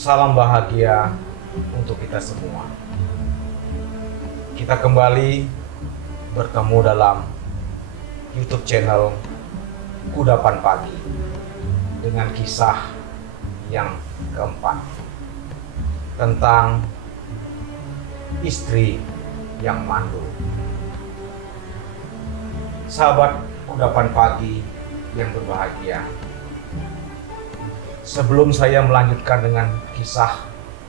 Salam bahagia untuk kita semua. Kita kembali bertemu dalam YouTube channel Kudapan Pagi dengan kisah yang keempat tentang istri yang mandul. Sahabat Kudapan Pagi yang berbahagia, sebelum saya melanjutkan dengan kisah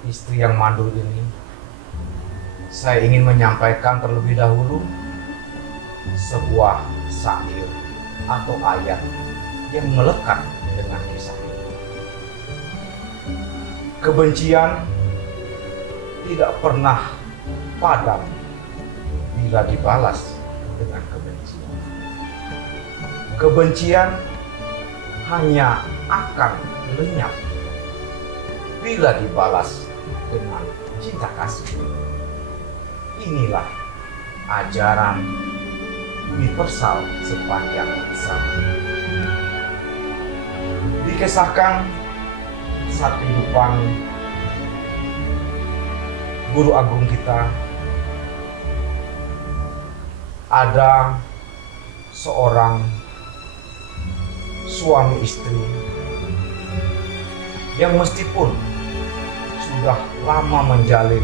istri yang mandul ini, saya ingin menyampaikan terlebih dahulu sebuah syair atau ayat yang melekat dengan kisah ini. Kebencian tidak pernah padam bila dibalas dengan kebencian. Kebencian hanya akan lenyap bila dibalas dengan cinta kasih. Inilah ajaran universal sepanjang zaman. Dikisahkan saat kehidupan guru agung kita, ada seorang suami istri yang meskipun sudah lama menjalin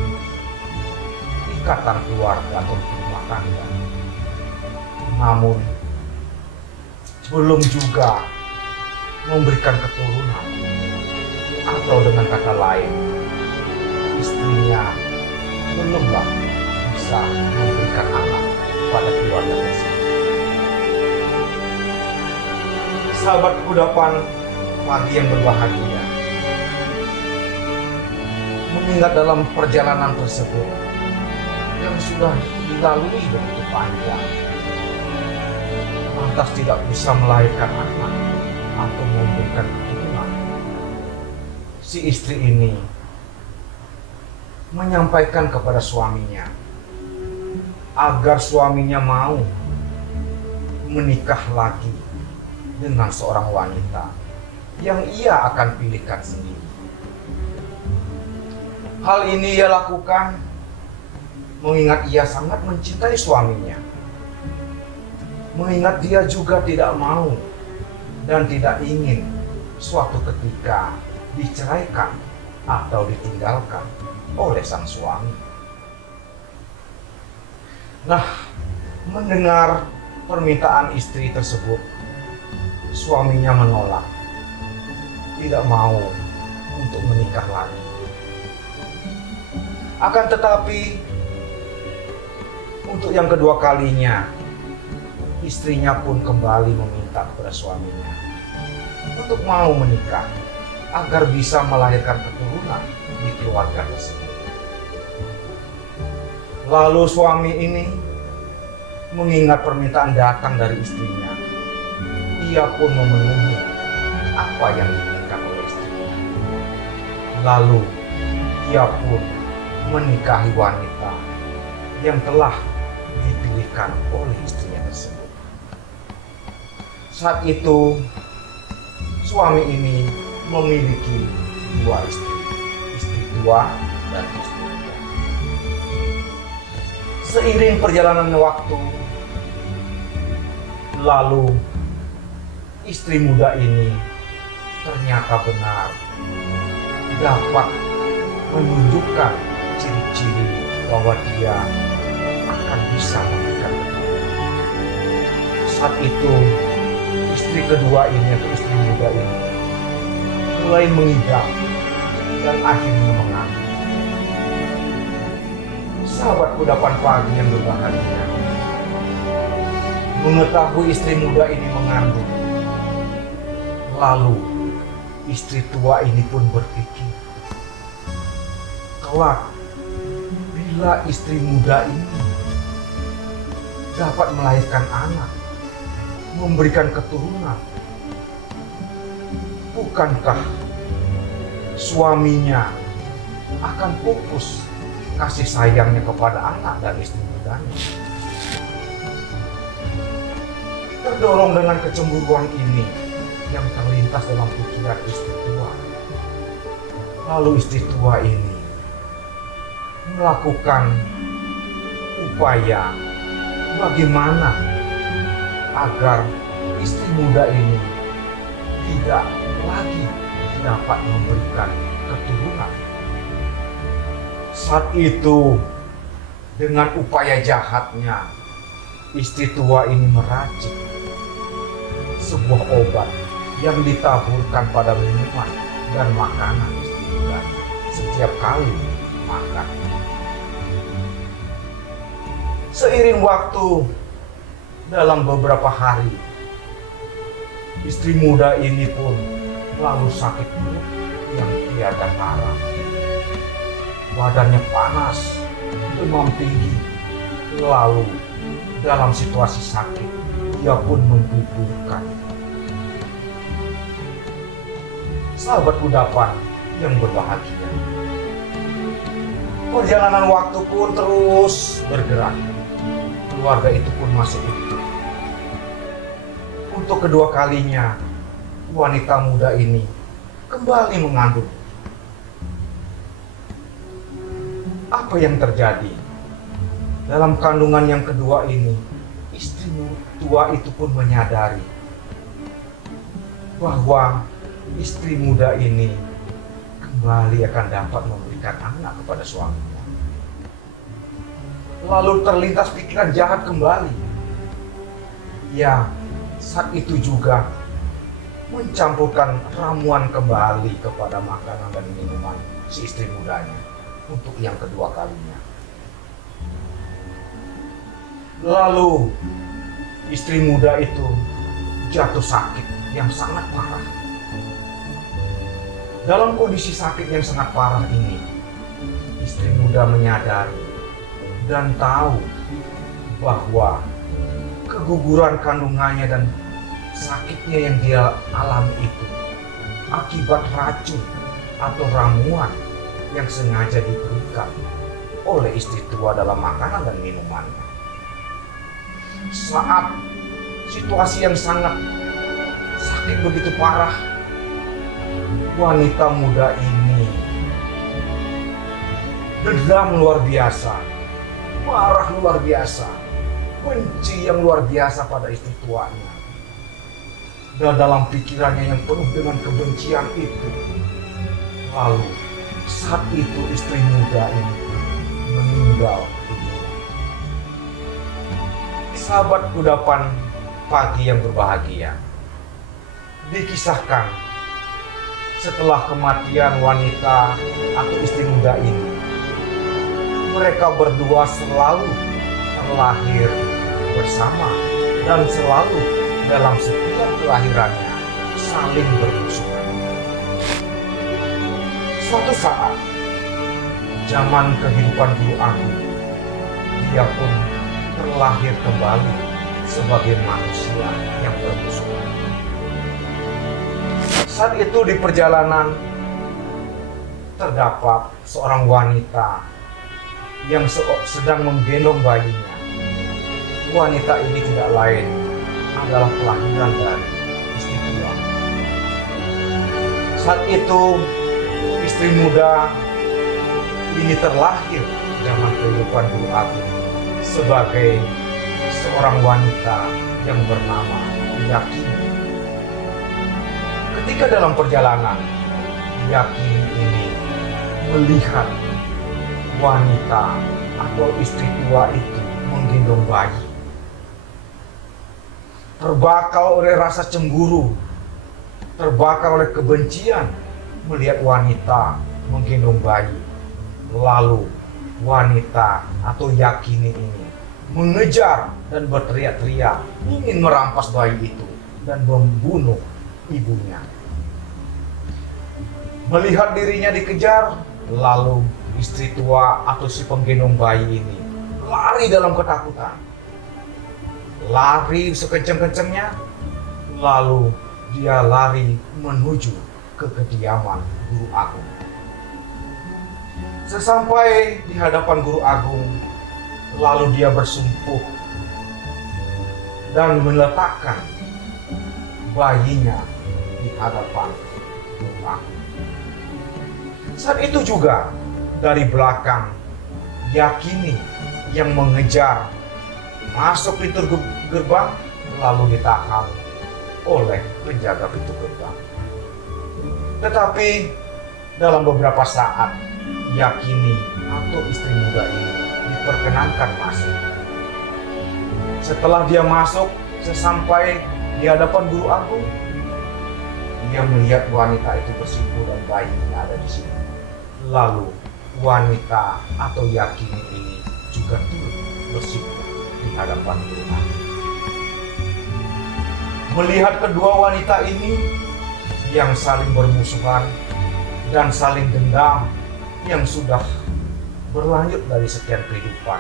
ikatan keluarga atau rumah tangga, namun belum juga memberikan keturunan, atau dengan kata lain, istrinya belumlah bisa memberikan anak pada keluarga tersebut. Sahabat Kudapan Pagi yang berbahagia, mengingat dalam perjalanan tersebut yang sudah dilalui begitu panjang, lantas tidak bisa melahirkan anak atau memberikan keturunan, si istri ini menyampaikan kepada suaminya agar suaminya mau menikah lagi dengan seorang wanita yang ia akan pilihkan sendiri. Hal ini ia lakukan mengingat ia sangat mencintai suaminya, mengingat dia juga tidak mau dan tidak ingin suatu ketika diceraikan atau ditinggalkan oleh sang suami. Nah, mendengar permintaan istri tersebut, suaminya menolak, tidak mau untuk menikah lagi. Akan tetapi, untuk yang kedua kalinya, istrinya pun kembali meminta kepada suaminya untuk mau menikah agar bisa melahirkan keturunan di keluarga tersebut. Lalu suami ini mengingat permintaan datang dari istrinya, ia pun memenuhi apa yang diinginkan oleh istrinya. Lalu ia pun menikahi wanita yang telah dipilihkan oleh istrinya tersebut. Saat itu suami ini memiliki dua istri tua dan istri muda. Seiring perjalanan waktu, lalu istri muda ini ternyata benar dapat menunjukkan ciri-ciri bahwa dia akan bisa memberikan keturunan. Saat itu istri kedua ini atau istri muda ini mulai mengidap dan akhirnya mengandung. Sahabat Kudapan Pagi yang berbahagia, mengetahui istri muda ini mengandung, lalu istri tua ini pun berpikir, kelak bila istri muda ini dapat melahirkan anak, memberikan keturunan, bukankah suaminya akan pupus kasih sayangnya kepada anak dan istri mudanya? Terdorong dengan kecemburuan ini yang terlintas dalam pikiran istri tua, Lalu istri tua ini melakukan upaya bagaimana agar istri muda ini tidak lagi dapat memberikan keturunan. Saat itu, dengan upaya jahatnya, istri tua ini meracik sebuah obat yang ditaburkan pada minuman dan makanan istri muda setiap kali makan. Seiring waktu, dalam beberapa hari, istri muda ini pun lalu sakit perut yang tiada tara. Badannya panas, demam tinggi, lalu dalam situasi sakit, ia pun menggugurkan. Sahabat kudapan yang berbahagia, perjalanan waktu pun terus bergerak. Keluarga itu pun masih utuh. Untuk kedua kalinya, wanita muda ini kembali mengandung. Apa yang terjadi? Dalam kandungan yang kedua ini, istri tua itu pun menyadari bahwa istri muda ini kembali akan dapat memberikan anak kepada suaminya. Lalu terlintas pikiran jahat kembali. Ya, saat itu juga mencampurkan ramuan kembali kepada makanan dan minuman si istri mudanya untuk yang kedua kalinya. Lalu istri muda itu jatuh sakit yang sangat parah. Dalam kondisi sakit yang sangat parah ini, istri muda menyadari dan tahu bahwa keguguran kandungannya dan sakitnya yang dia alami itu akibat racun atau ramuan yang sengaja diberikan oleh istri tua dalam makanan dan minumannya. Saat situasi yang sangat sakit begitu parah, wanita muda ini dendam luar biasa, marah luar biasa, benci yang luar biasa pada istri tuanya. Dan dalam pikirannya yang penuh dengan kebencian itu, lalu saat itu istri muda ini meninggal dunia. Sahabat kudapan pagi yang berbahagia, dikisahkan setelah kematian wanita atau istri muda ini, mereka berdua selalu terlahir bersama dan selalu dalam setiap kelahirannya saling bermusuhan. Suatu saat, zaman kehidupan Guru Agung, dia pun terlahir kembali sebagai manusia yang bermusuhan. Saat itu di perjalanan terdapat seorang wanita yang sedang menggendong bayinya. Wanita ini tidak lain adalah kelahiran dari istri tua. Saat itu istri muda ini terlahir zaman kehidupan Guru Agung sebagai seorang wanita yang bernama Yakini. Ketika dalam perjalanan, Yakini ini melihat wanita atau istri tua itu menggendong bayi. Terbakar oleh rasa cemburu, terbakar oleh kebencian melihat wanita menggendong bayi. Lalu wanita atau Yakini ini mengejar dan berteriak-teriak ingin merampas bayi itu dan membunuh ibunya. Melihat dirinya dikejar, lalu istri tua atau si penggendong bayi ini lari dalam ketakutan. Lari sekencang-kencangnya, lalu dia lari menuju ke kediaman Guru Agung. Sesampai di hadapan Guru Agung, lalu dia bersumpuh dan meletakkan bayinya di hadapan Guru Agung. Saat itu juga dari belakang Yakini yang mengejar masuk pintu gerbang lalu ditahan oleh penjaga pintu gerbang. Tetapi dalam beberapa saat Yakini atau istri muda ini diperkenankan masuk. Setelah dia masuk, sesampai di hadapan guru agung, dia melihat wanita itu bersimpuh dan bayinya ada di sini. Lalu wanita atau Yakini ini juga turut bersimpuh di hadapan guru agung. Melihat kedua wanita ini yang saling bermusuhan dan saling dendam yang sudah berlanjut dari sekian kehidupan,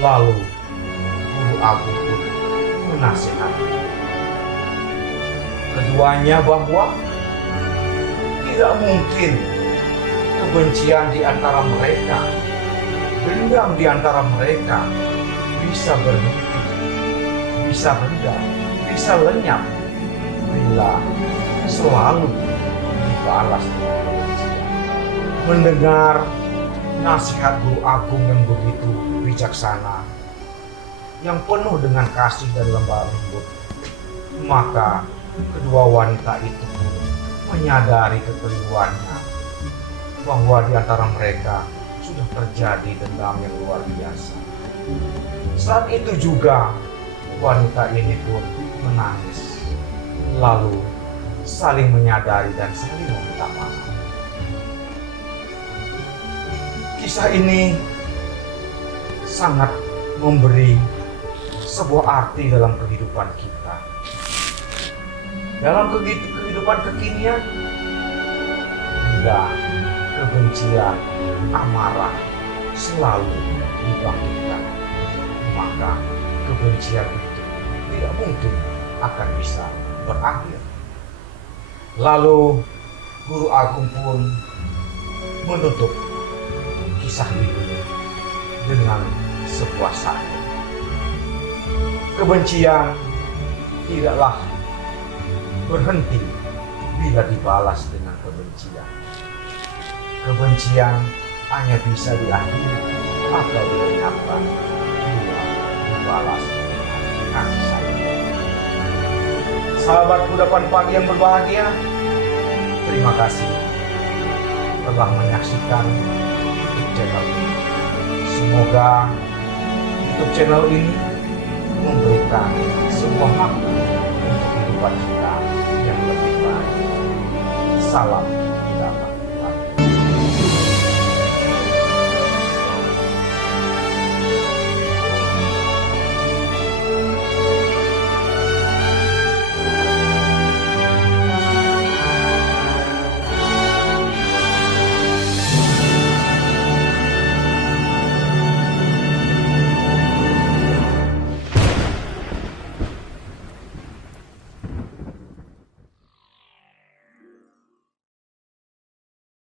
lalu guru agung pun menasihati keduanya bahwa tidak mungkin kebencian di antara mereka, dendam di antara mereka bisa berhenti, bisa reda, bisa lenyap bila selalu dibalas dengan kebencian. Mendengar nasihat guru agung yang begitu bijaksana, yang penuh dengan kasih dan lemah lembut, maka kedua wanita itu pun menyadari kekeliruannya, bahwa di antara mereka sudah terjadi dendam yang luar biasa. Saat itu juga wanita ini pun menangis, lalu saling menyadari dan saling meminta maaf. Kisah ini sangat memberi sebuah arti dalam kehidupan kita. Dalam kehidupan kekinian, bila kebencian, amarah selalu dibangkitkan, maka kebencian itu tidak mungkin akan bisa berakhir. Lalu guru agung pun menutup kisah ini dengan sebuah syair. Kebencian tidaklah berhenti bila dibalas dengan kebencian. Kebencian hanya bisa diakhiri atau dilenyapkan bila dibalas dengan kasih sayang. Sahabat Kudapan Pagi yang berbahagia, terima kasih telah menyaksikan YouTube channel ini. Semoga YouTube channel ini memberikan sebuah makna untuk kehidupan kita yang lebih baik. Salam Kudapan.